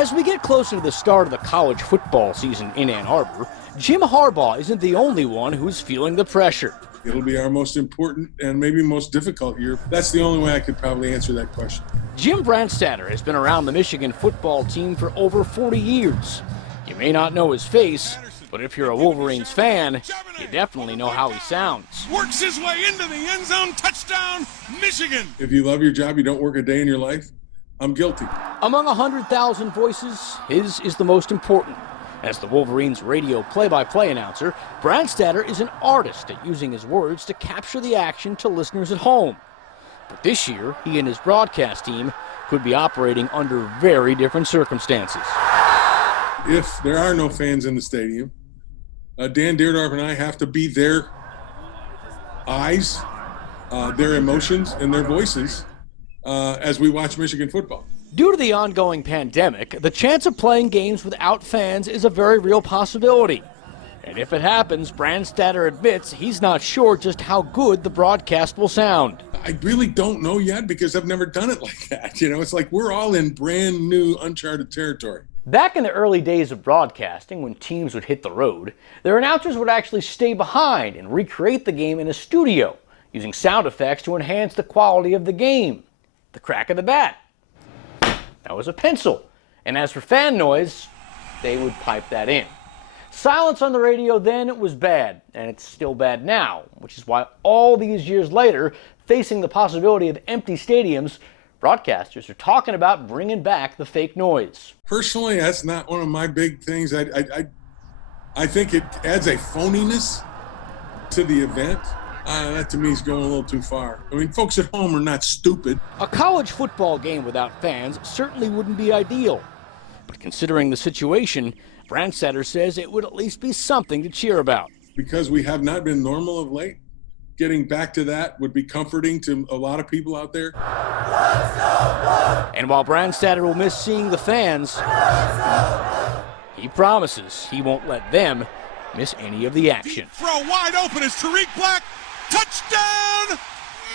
As we get closer to the start of the college football season in Ann Arbor, Jim Harbaugh isn't the only one who's feeling the pressure. It'll be our most important and maybe most difficult year. That's the only way I could probably answer that question. Jim Brandstatter has been around the Michigan football team for over 40 years. You may not know his face, but if you're a Wolverines fan, you definitely know how he sounds. Works his way into the end zone, touchdown, Michigan. If you love your job, you don't work a day in your life, I'm guilty. Among 100,000 voices, his is the most important. As the Wolverines radio play-by-play announcer, Brandstatter is an artist at using his words to capture the action to listeners at home. But this year, he and his broadcast team could be operating under very different circumstances. If there are no fans in the stadium, Dan Dierdorf and I have to be their eyes, their emotions, and their voices as we watch Michigan football. Due to the ongoing pandemic, the chance of playing games without fans is a very real possibility. And if it happens, Brandstatter admits he's not sure just how good the broadcast will sound. I really don't know yet because I've never done it like that. You know, it's like we're all in brand new, uncharted territory. Back in the early days of broadcasting, when teams would hit the road, their announcers would actually stay behind and recreate the game in a studio, using sound effects to enhance the quality of the game. The crack of the bat. That was a pencil. And as for fan noise, they would pipe that in. Silence on the radio then was bad, and it's still bad now, which is why all these years later, facing the possibility of empty stadiums, broadcasters are talking about bringing back the fake noise. Personally, that's not one of my big things. I think it adds a phoniness to the event. That to me is going a little too far. I mean, folks at home are not stupid. A college football game without fans certainly wouldn't be ideal. But considering the situation, Brandstatter says it would at least be something to cheer about. Because we have not been normal of late, getting back to that would be comforting to a lot of people out there. And while Brandstatter will miss seeing the fans, he promises he won't let them miss any of the action. Throw wide open is Tariq Black. Touchdown,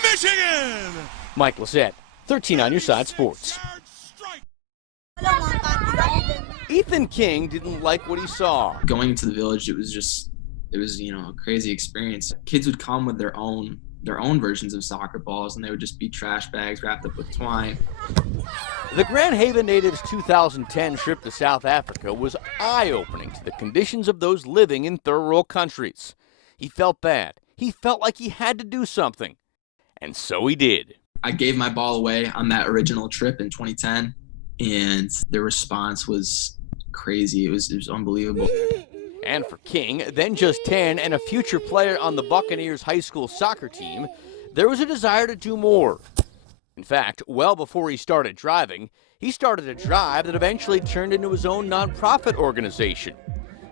Michigan! Mike Lissette, 13 on Your Side Sports. Ethan King didn't like what he saw. Going into the village, it was a crazy experience. Kids would come with their own versions of soccer balls, and they would just be trash bags wrapped up with twine. The Grand Haven natives' 2010 trip to South Africa was eye-opening to the conditions of those living in third world countries. He felt bad. He felt like he had to do something. And so he did. I gave my ball away on that original trip in 2010, and the response was crazy. It was unbelievable. And for King, then just 10 and a future player on the Buccaneers high school soccer team, there was a desire to do more. In fact, well before he started driving, he started a drive that eventually turned into his own nonprofit organization.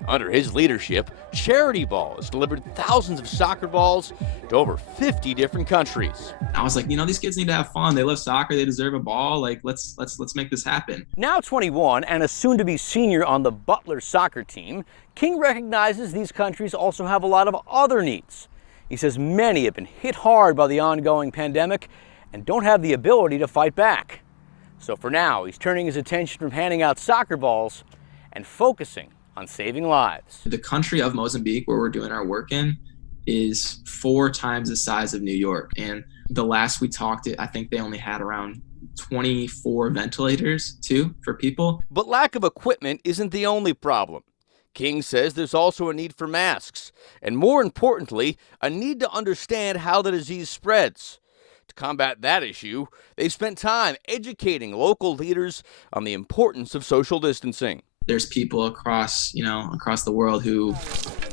Under his leadership, Charity Ball has delivered thousands of soccer balls to over 50 different countries. I was like, these kids need to have fun. They love soccer. They deserve a ball. Like, let's make this happen. Now 21 and a soon-to-be senior on the Butler soccer team, King recognizes these countries also have a lot of other needs. He says many have been hit hard by the ongoing pandemic and don't have the ability to fight back. So for now, he's turning his attention from handing out soccer balls and focusing on saving lives. The country of Mozambique, where we're doing our work in, is 4 times the size of New York. And the last we talked, I think they only had around 24 ventilators, too, for people. But lack of equipment isn't the only problem. King says there's also a need for masks, and more importantly, a need to understand how the disease spreads. To combat that issue, they've spent time educating local leaders on the importance of social distancing. There's people across the world who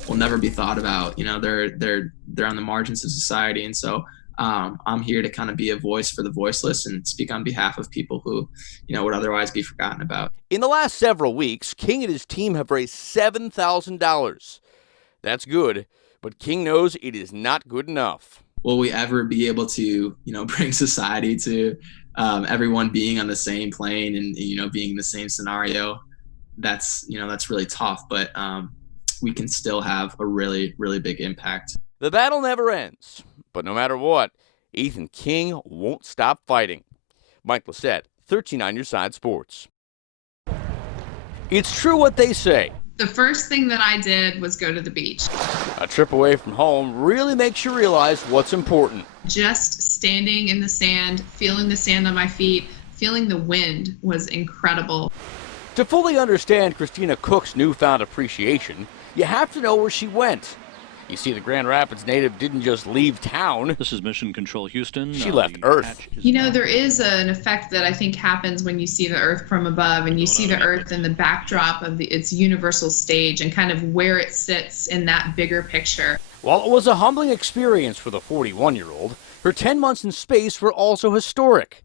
will never be thought about. They're on the margins of society, and so I'm here to kind of be a voice for the voiceless and speak on behalf of people who, would otherwise be forgotten about. In the last several weeks, King and his team have raised $7,000. That's good, but King knows it is not good enough. Will we ever be able to, bring society to everyone being on the same plane and, being in the same scenario? That's really tough, but we can still have a really, really big impact. The battle never ends, but no matter what, Ethan King won't stop fighting. Mike Lissette, 13 on Your Side Sports. It's true what they say. The first thing that I did was go to the beach. A trip away from home really makes you realize what's important. Just standing in the sand, feeling the sand on my feet, feeling the wind was incredible. To fully understand Christina Cook's newfound appreciation, you have to know where she went. You see, the Grand Rapids native didn't just leave town. This is Mission Control Houston. She left Earth. You know, there is an effect that I think happens when you see the Earth from above and you see the Earth in the backdrop of its universal stage and kind of where it sits in that bigger picture. While it was a humbling experience for the 41-year-old, her 10 months in space were also historic.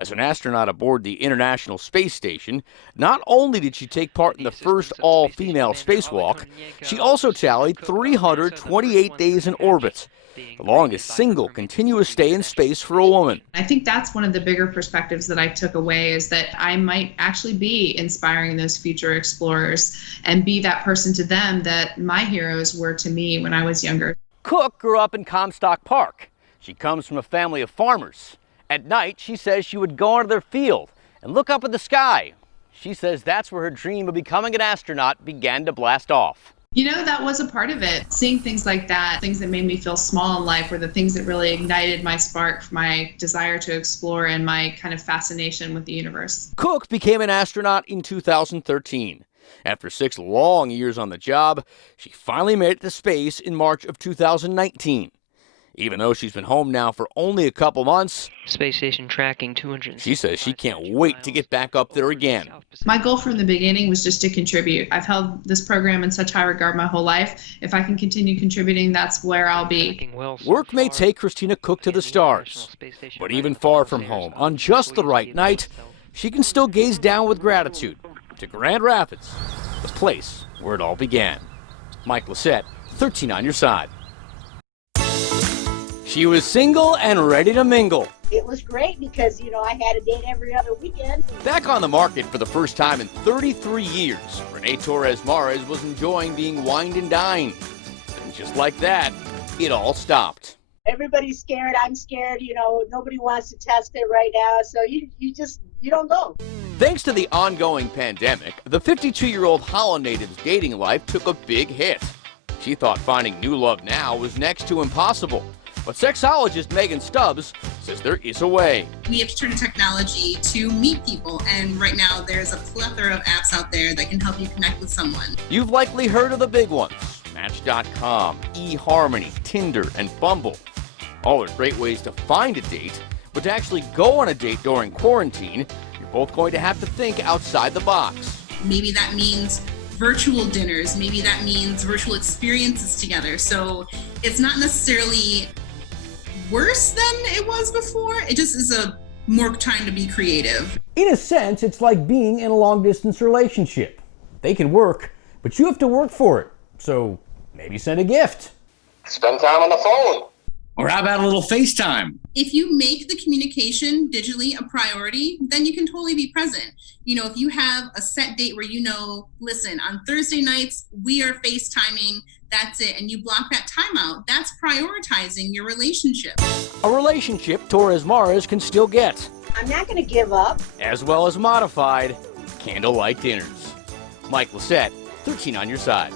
As an astronaut aboard the International Space Station, not only did she take part in the first all-female spacewalk, she also tallied 328 days in orbit, the longest single continuous stay in space for a woman. I think that's one of the bigger perspectives that I took away, is that I might actually be inspiring those future explorers and be that person to them that my heroes were to me when I was younger. Cook grew up in Comstock Park. She comes from a family of farmers. At night, she says she would go onto their field and look up at the sky. She says that's where her dream of becoming an astronaut began to blast off. You know, that was a part of it. Seeing things like that, things that made me feel small in life, were the things that really ignited my spark, my desire to explore, and my kind of fascination with the universe. Cook became an astronaut in 2013. After 6 long years on the job, she finally made it to space in March of 2019. Even though she's been home now for only a couple months, Space station tracking 200. She says she can't wait to get back up there again. My goal from the beginning was just to contribute. I've held this program in such high regard my whole life. If I can continue contributing, that's where I'll be. Work may take Christina Cook to the stars, but even far from home, on just the right night, she can still gaze down with gratitude to Grand Rapids, the place where it all began. Mike Lissette, 13 on your side. She was single and ready to mingle. It was great because, you know, I had a date every other weekend. Back on the market for the first time in 33 years, Renee Torres Mares was enjoying being wined and dined. And just like that, it all stopped. Everybody's scared. I'm scared. You know, nobody wants to test it right now. So you don't go. Thanks to the ongoing pandemic, the 52-year-old Holland native's dating life took a big hit. She thought finding new love now was next to impossible. But sexologist Megan Stubbs says there is a way. We have to turn to technology to meet people, and right now there's a plethora of apps out there that can help you connect with someone. You've likely heard of the big ones: Match.com, eHarmony, Tinder, and Bumble. All are great ways to find a date, but to actually go on a date during quarantine, you're both going to have to think outside the box. Maybe that means virtual dinners, maybe that means virtual experiences together. So it's not necessarily worse than it was before. It just is a more time to be creative. In a sense, it's like being in a long-distance relationship. They can work, but you have to work for it. So maybe send a gift. Spend time on the phone. Or how about a little FaceTime? If you make the communication digitally a priority, then you can totally be present. You know, if you have a set date where you know, listen, on Thursday nights, we are FaceTiming, that's it, and you block that time out, that's prioritizing your relationship. A relationship Torres Mares can still get, I'm not going to give up. as well as modified candlelight dinners. Mike Lissette, 13 on your side.